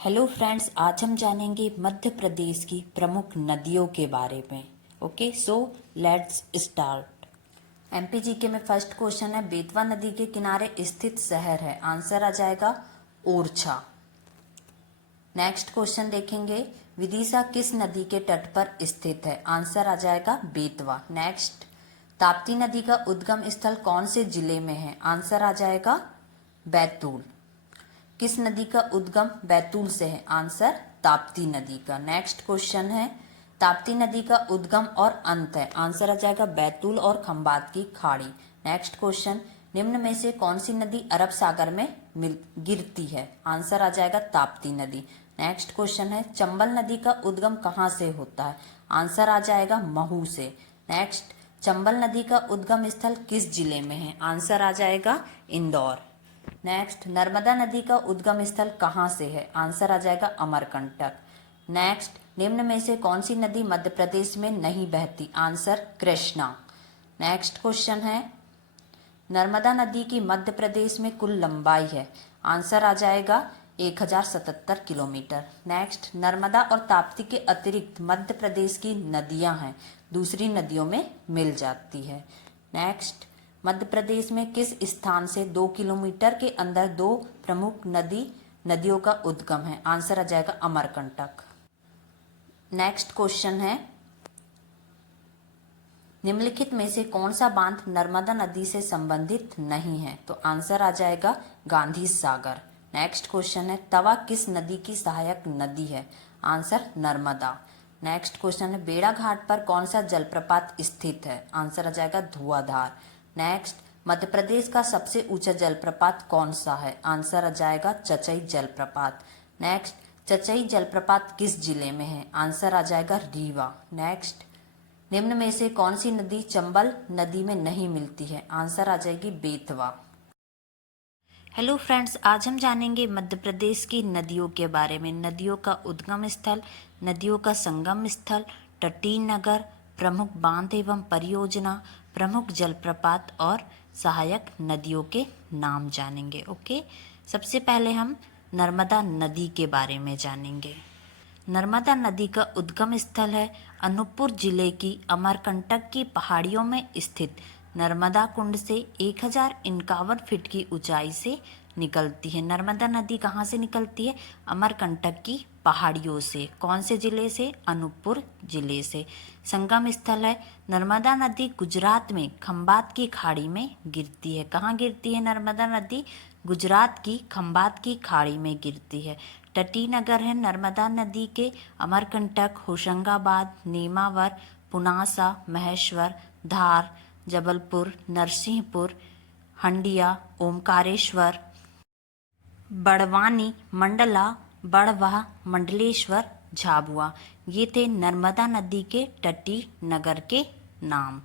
Hello friends, आज हम जानेंगे मध्य प्रदेश की प्रमुख नदियों के बारे में। Okay, so let's start. MP GK में फर्स्ट क्वेश्चन है, बेतवा नदी के किनारे स्थित शहर है। आंसर आ जाएगा ओरछा। नेक्स्ट क्वेश्चन देखेंगे, विदिशा किस नदी के तट पर स्थित है। आंसर आ जाएगा बेतवा। नेक्स्ट, ताप्ती नदी का उद्गम स्थल कौन से जिले में है। आंसर आ जाएगा बैतूल। किस नदी का उद्गम बैतूल से है। आंसर ताप्ती नदी का। नेक्स्ट क्वेश्चन है, ताप्ती नदी का उद्गम और अंत है। आंसर आ जाएगा बैतूल और खंबात की खाड़ी। नेक्स्ट क्वेश्चन, निम्न में से कौन सी नदी अरब सागर में गिरती है। आंसर आ जाएगा ताप्ती नदी। नेक्स्ट क्वेश्चन है, चंबल नदी का उद्गम कहाँ से होता है। आंसर आ जाएगा महू से। नेक्स्ट, चंबल नदी का उद्गम स्थल किस जिले में है। आंसर आ जाएगा इंदौर। नेक्स्ट, नर्मदा नदी का उद्गम स्थल कहाँ से है। आंसर आ जाएगा अमरकंटक। नेक्स्ट, निम्न में से कौन सी नदी मध्य प्रदेश में नहीं बहती। आंसर कृष्णा। नेक्स्ट क्वेश्चन है, नर्मदा नदी की मध्य प्रदेश में कुल लंबाई है। आंसर आ जाएगा 1077 किलोमीटर। नेक्स्ट, नर्मदा और ताप्ती के अतिरिक्त मध्य प्रदेश की नदियां हैं, दूसरी नदियों में मिल जाती है। नेक्स्ट, मध्य प्रदेश में किस स्थान से 2 किलोमीटर के अंदर दो प्रमुख नदियों का उद्गम है। आंसर आ जाएगा अमरकंटक। नेक्स्ट क्वेश्चन है, निम्नलिखित में से कौन सा बांध नर्मदा नदी से संबंधित नहीं है। तो आंसर आ जाएगा गांधी सागर। नेक्स्ट क्वेश्चन है, तवा किस नदी की सहायक नदी है। आंसर नर्मदा। नेक्स्ट क्वेश्चन है, बेड़ा घाट पर कौन सा जलप्रपात स्थित है। आंसर आ जाएगा धुआंधार। नेक्स्ट, मध्य प्रदेश का सबसे ऊंचा जलप्रपात कौन सा है। आंसर आ जाएगा चचई जलप्रपात। नेक्स्ट, चचई जलप्रपात किस जिले में है। आंसर आ जाएगा रीवा। नेक्स्ट, निम्न में से कौन सी नदी चंबल नदी में नहीं मिलती है। आंसर आ जाएगी बेतवा। हेलो फ्रेंड्स, आज हम जानेंगे मध्य प्रदेश की नदियों के बारे में। नदियों का उद्गम स्थल, नदियों का संगम स्थल, तटीय नगर, प्रमुख बांध एवं परियोजना, प्रमुख जलप्रपात और सहायक नदियों के नाम जानेंगे। ओके, सबसे पहले हम नर्मदा नदी के बारे में जानेंगे। नर्मदा नदी का उद्गम स्थल है अनूपपुर जिले की अमरकंटक की पहाड़ियों में स्थित नर्मदा कुंड से 1051 फीट की ऊंचाई से निकलती है। नर्मदा नदी कहाँ से निकलती है। अमरकंटक की पहाड़ियों से। कौन से जिले से। अनूपपुर जिले से। संगम स्थल है, नर्मदा नदी गुजरात में खंबात की खाड़ी में गिरती है। कहाँ गिरती है नर्मदा नदी। गुजरात की खंबात की खाड़ी में गिरती है। तटीय नगर है नर्मदा नदी के अमरकंटक, होशंगाबाद, नेमावर, पुनासा, महेश्वर, धार, जबलपुर, नरसिंहपुर, हंडिया, ओमकारेश्वर, बड़वानी, मंडला, बड़वाह, मंडलेश्वर, झाबुआ। ये थे नर्मदा नदी के तटीय नगर के नाम।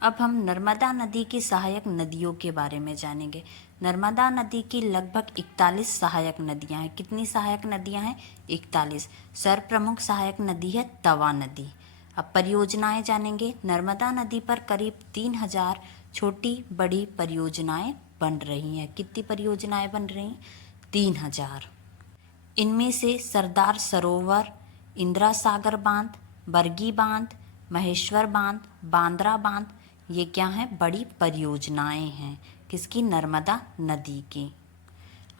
अब हम नर्मदा नदी की सहायक नदियों के बारे में जानेंगे। नर्मदा नदी की लगभग 41 सहायक नदियां हैं। कितनी सहायक नदियां हैं। 41। सर्वप्रमुख सहायक नदी है तवा नदी। अब परियोजनाएं जानेंगे। नर्मदा नदी पर करीब 3000 छोटी बड़ी परियोजनाएं बन रही हैं। कितनी परियोजनाएं बन रही हैं। 3000। इनमें से सरदार सरोवर, इंदिरा सागर बांध, बरगी बांध, महेश्वर बांध, बांद्रा बांध, ये क्या हैं। बड़ी परियोजनाएं हैं। किसकी। नर्मदा नदी की।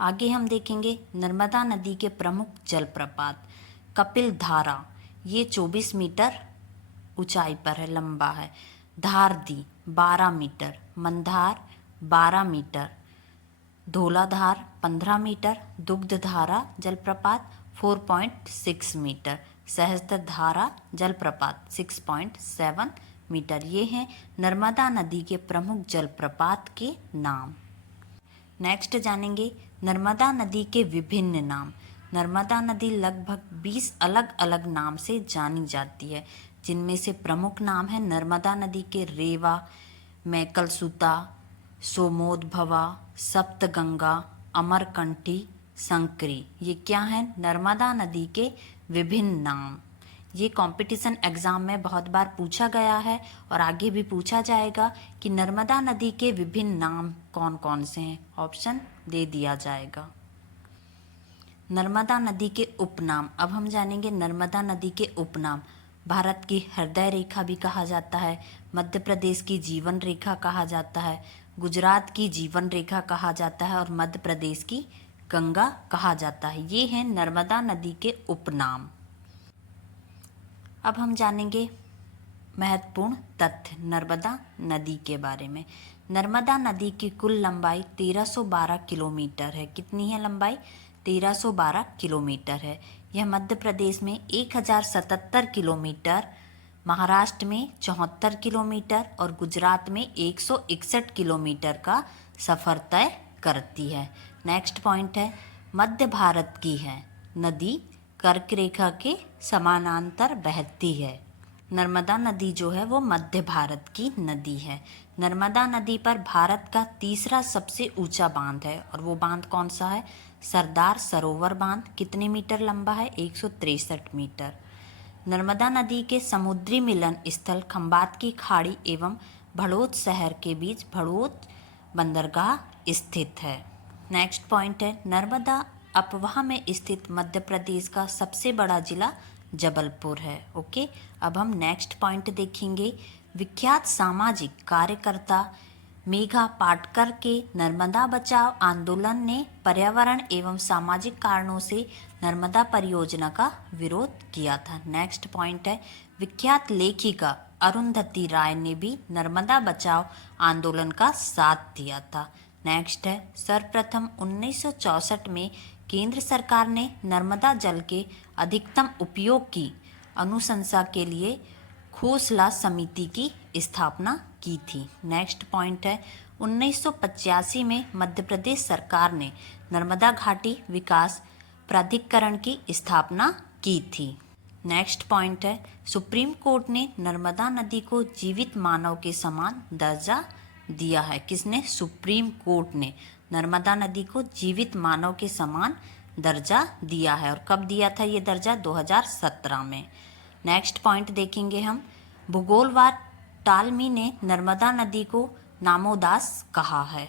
आगे हम देखेंगे नर्मदा नदी के प्रमुख जलप्रपात। कपिल धारा, ये 24 मीटर ऊंचाई पर है, लंबा है। धारदी 12 metre, Mandar 12 metre, Dhauladhar 15 metre, Dugdhadhara जलप्रपात 4.6 मीटर, सहस्त्रधारा जलप्रपात 6.7 मीटर। ये हैं नर्मदा नदी के प्रमुख जलप्रपात के नाम। नेक्स्ट जानेंगे नर्मदा नदी के विभिन्न नाम। नर्मदा नदी लगभग 20 अलग अलग नाम से जानी जाती है, जिनमें से प्रमुख नाम है नर्मदा नदी के रेवा, मैकलसुता, सोमोदभवा, सप्तगंगा, अमरकंटी, संकरी। ये क्या है। नर्मदा नदी के विभिन्न नाम। ये कंपटीशन एग्जाम में बहुत बार पूछा गया है और आगे भी पूछा जाएगा कि नर्मदा नदी के विभिन्न नाम कौन कौन से हैं। ऑप्शन दे दिया जाएगा। नर्मदा नदी के उपनाम। अब हम जानेंगे नर्मदा नदी के उपनाम। भारत की हृदय रेखा भी कहा जाता है, मध्य प्रदेश की जीवन रेखा कहा जाता है, गुजरात की जीवन रेखा कहा जाता है और मध्य प्रदेश की गंगा कहा जाता है। ये हैं नर्मदा नदी के उपनाम। अब हम जानेंगे महत्वपूर्ण तथ्य नर्मदा नदी के बारे में। नर्मदा नदी की कुल लंबाई 1312 किलोमीटर है। कितनी है लंबाई? 1312 किलोमीटर है। यह मध्य प्रदेश में 1077 किलोमीटर, महाराष्ट्र में 74 किलोमीटर और गुजरात में 161 किलोमीटर का सफ़र तय करती है। नेक्स्ट पॉइंट है मध्य भारत की है नदी कर्क रेखा के समानांतर बहती है। नर्मदा नदी जो है वो मध्य भारत की नदी है। नर्मदा नदी पर भारत का तीसरा सबसे ऊंचा बांध है और वो बांध कौन सा है? सरदार सरोवर बांध। कितने मीटर लंबा है? 163 मीटर। नर्मदा नदी के समुद्री मिलन स्थल खंबात की खाड़ी एवं भड़ोत शहर के बीच भड़ोत बंदरगाह स्थित है। नेक्स्ट पॉइंट है नर्मदा अपवाह में स्थित मध्य प्रदेश का सबसे बड़ा जिला जबलपुर है। ओके, अब हम नेक्स्ट पॉइंट देखेंगे। विख्यात सामाजिक कार्यकर्ता मेघा पाटकर के नर्मदा बचाओ आंदोलन ने पर्यावरण एवं सामाजिक कारणों से नर्मदा परियोजना का विरोध किया था। नेक्स्ट पॉइंट है विख्यात लेखिका अरुंधति राय ने भी नर्मदा बचाओ आंदोलन का साथ दिया था। नेक्स्ट है सर्वप्रथम 1964 में केंद्र सरकार ने नर्मदा जल के अधिकतम उपयोग की अनुशंसा के लिए खोसला समिति की स्थापना की थी। नेक्स्ट पॉइंट है 1985 में मध्य प्रदेश सरकार ने नर्मदा घाटी विकास प्राधिकरण की स्थापना की थी। नेक्स्ट पॉइंट है सुप्रीम कोर्ट ने नर्मदा नदी को जीवित मानव के समान दर्जा दिया है। किसने? सुप्रीम कोर्ट ने नर्मदा नदी को जीवित मानव के समान दर्जा दिया है। और कब दिया था ये दर्जा? 2017 में। नेक्स्ट पॉइंट देखेंगे हम। भूगोलवाद टालमी ने नर्मदा नदी को नामोदास कहा है।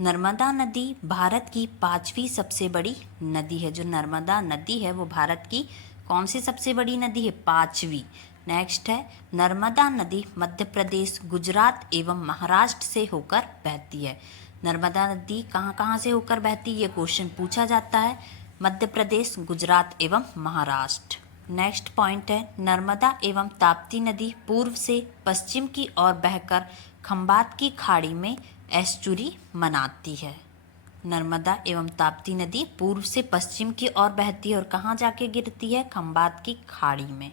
नर्मदा नदी भारत की 5वीं सबसे बड़ी नदी है। जो नर्मदा नदी है वो भारत की कौन सी सबसे बड़ी नदी है? 5वीं। नेक्स्ट है नर्मदा नदी मध्य प्रदेश, गुजरात एवं महाराष्ट्र से होकर बहती है। नर्मदा नदी कहाँ कहाँ से होकर बहती है? ये क्वेश्चन पूछा जाता है। मध्य प्रदेश, गुजरात एवं महाराष्ट्र। नेक्स्ट पॉइंट है नर्मदा एवं ताप्ती नदी पूर्व से पश्चिम की ओर बहकर खंबात की खाड़ी में एस्चुरी बनाती है। नर्मदा एवं ताप्ती नदी पूर्व से पश्चिम की ओर बहती है और कहाँ जाके गिरती है? खंबात की खाड़ी में।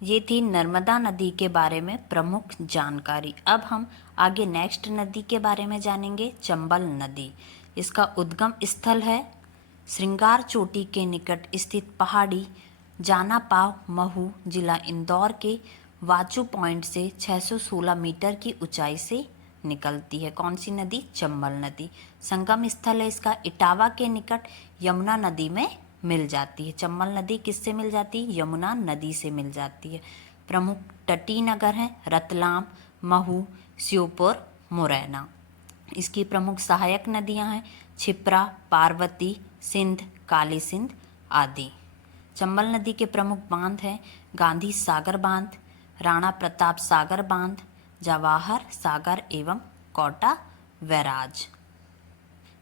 ये थी नर्मदा नदी के बारे में प्रमुख जानकारी। अब हम आगे नेक्स्ट नदी के बारे में जानेंगे, चंबल नदी। इसका उद्गम स्थल है श्रृंगार चोटी के निकट स्थित पहाड़ी जानापाव महू, जिला इंदौर के वाचू पॉइंट से 616 मीटर की ऊंचाई से निकलती है। कौन सी नदी? चंबल नदी। संगम स्थल है इसका इटावा के निकट यमुना नदी में मिल जाती है। चंबल नदी किससे मिल जाती है? यमुना नदी से मिल जाती है। प्रमुख तटीय नगर हैं रतलाम, महू, श्योपुर, मुरैना। इसकी प्रमुख सहायक नदियां हैं छिप्रा, पार्वती, सिंध, काली सिंध आदि। चंबल नदी के प्रमुख बांध हैं गांधी सागर बांध, राणा प्रताप सागर बांध, जवाहर सागर एवं कोटा बैराज।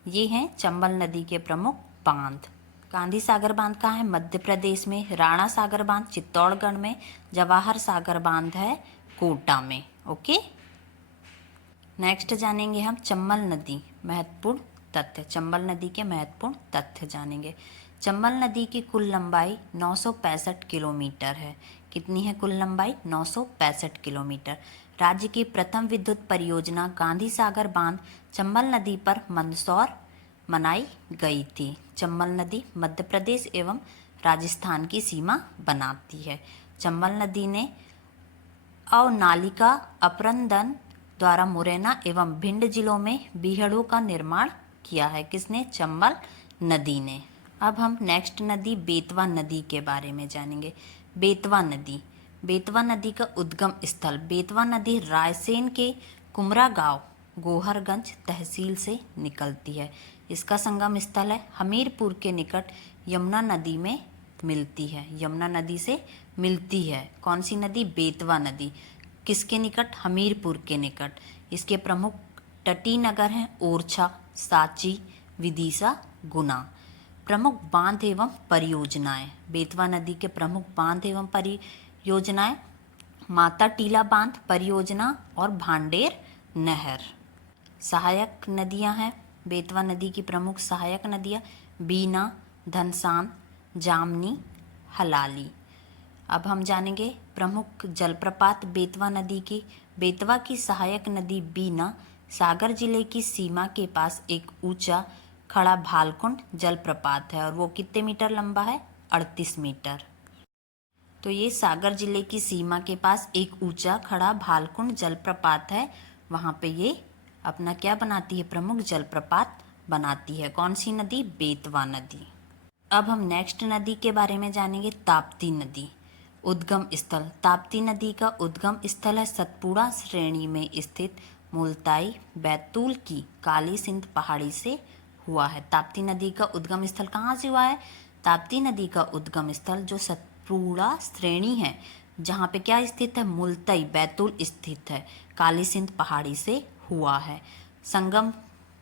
ये हैं चंबल नदी के प्रमुख बांध। गांधी सागर बांध कहाँ है? मध्य प्रदेश में। राणा सागर बांध चित्तौड़गढ़ में। जवाहर सागर बांध है कोटा में। ओके, नेक्स्ट जानेंगे हम चंबल नदी महत्वपूर्ण तथ्य। चंबल नदी के महत्वपूर्ण तथ्य जानेंगे। चंबल नदी की कुल लंबाई 965 किलोमीटर है। कितनी है कुल लंबाई? 965 किलोमीटर। राज्य की प्रथम विद्युत परियोजना गांधी सागर बांध चंबल नदी पर मंदसौर बनाई गई थी। चंबल नदी मध्य प्रदेश एवं राजस्थान की सीमा बनाती है। चंबल नदी ने अवनालिका अपरदन द्वारा मुरैना एवं भिंड जिलों में बीहड़ों का निर्माण किया है। किसने? चंबल नदी ने। अब हम नेक्स्ट नदी बेतवा नदी के बारे में जानेंगे। बेतवा नदी। बेतवा नदी का उद्गम स्थल। बेतवा नदी रायसेन के कुमरा गांव गोहरगंज तहसील से निकलती है। इसका संगम स्थल है हमीरपुर के निकट यमुना नदी में मिलती है। यमुना नदी से मिलती है। कौन सी नदी? बेतवा नदी। किसके निकट? हमीरपुर के निकट। इसके प्रमुख तटीय नगर हैं ओरछा, सांची, विदिशा, गुना। प्रमुख बांध एवं परियोजनाएं। बेतवा नदी के प्रमुख बांध एवं परियोजनाएं माता टीला बांध परियोजना और भांडेर नहर। सहायक नदियां हैं बेतवा नदी की प्रमुख सहायक नदियां बीना, धनसान, जामनी, हलाली। अब हम जानेंगे प्रमुख जलप्रपात बेतवा नदी की। बेतवा की सहायक नदी बीना सागर जिले की सीमा के पास एक ऊंचा खड़ा भालकुंड जलप्रपात है और वो कितने मीटर लंबा है? 38 मीटर। तो ये सागर जिले की सीमा के पास एक ऊंचा खड़ा भालकुंड जलप्रपात है। वहाँ पे ये अपना क्या बनाती है? प्रमुख जलप्रपात बनाती है। कौन सी नदी? बेतवा नदी। अब हम नेक्स्ट नदी के बारे में जानेंगे ताप्ती नदी। उद्गम स्थल। ताप्ती नदी का उद्गम स्थल है सतपुड़ा श्रेणी में स्थित मुल्ताई बैतूल की काली सिंध पहाड़ी से हुआ है। ताप्ती नदी का उद्गम स्थल कहाँ से हुआ है? ताप्ती नदी का उद्गम स्थल जो सतपुड़ा श्रेणी है, जहाँ पे क्या स्थित है? मुल्ताई बैतूल स्थित है, काली सिंध पहाड़ी से हुआ है। संगम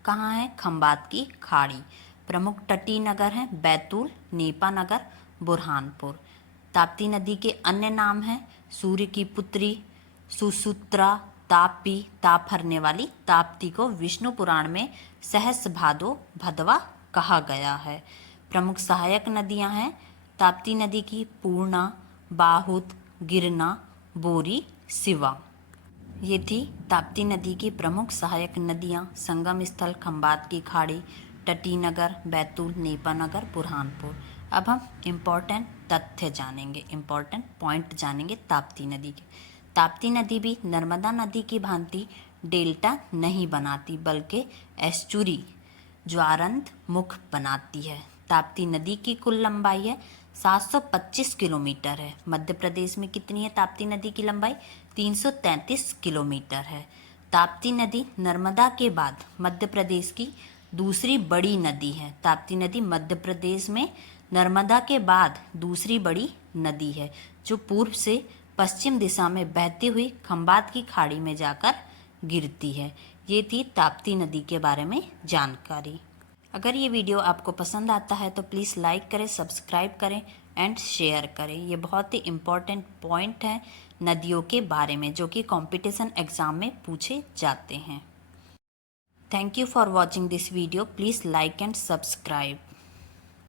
कहाँ है? खंबात की खाड़ी। प्रमुख तटीय नगर हैं बैतूल, नेपा नगर, बुरहानपुर। ताप्ती नदी के अन्य नाम हैं सूर्य की पुत्री, सुसूत्रा, तापी, ताप हरने वाली। ताप्ती को विष्णु पुराण में सहस भादो भदवा कहा गया है। प्रमुख सहायक नदियां हैं ताप्ती नदी की पूर्णा, बाहुत, गिरना, बोरी, सिवा। ये थी ताप्ती नदी की प्रमुख सहायक नदियां। संगम स्थल खंबात की खाड़ी, तटीय नगर बैतूल, नेपा नगर, बुरहानपुर। अब हम इम्पोर्टेंट तथ्य जानेंगे, इम्पोर्टेंट पॉइंट जानेंगे ताप्ती नदी के। ताप्ती नदी भी नर्मदा नदी की भांति डेल्टा नहीं बनाती बल्कि एस्चुरी ज्वारंत मुख बनाती है। ताप्ती नदी की कुल लंबाई है 725 किलोमीटर है। मध्य प्रदेश में कितनी है ताप्ती नदी की लंबाई? 333 किलोमीटर है। ताप्ती नदी नर्मदा के बाद मध्य प्रदेश की दूसरी बड़ी नदी है। ताप्ती नदी मध्य प्रदेश में नर्मदा के बाद दूसरी बड़ी नदी है जो पूर्व से पश्चिम दिशा में बहती हुई खंबात की खाड़ी में जाकर गिरती है। ये थी ताप्ती नदी के बारे में जानकारी। अगर ये वीडियो आपको पसंद आता है तो प्लीज़ लाइक करें, सब्सक्राइब करें एंड शेयर करें। ये बहुत ही इम्पॉर्टेंट पॉइंट है नदियों के बारे में जो कि कंपटीशन एग्ज़ाम में पूछे जाते हैं। Thank you for watching this video. Please like and subscribe.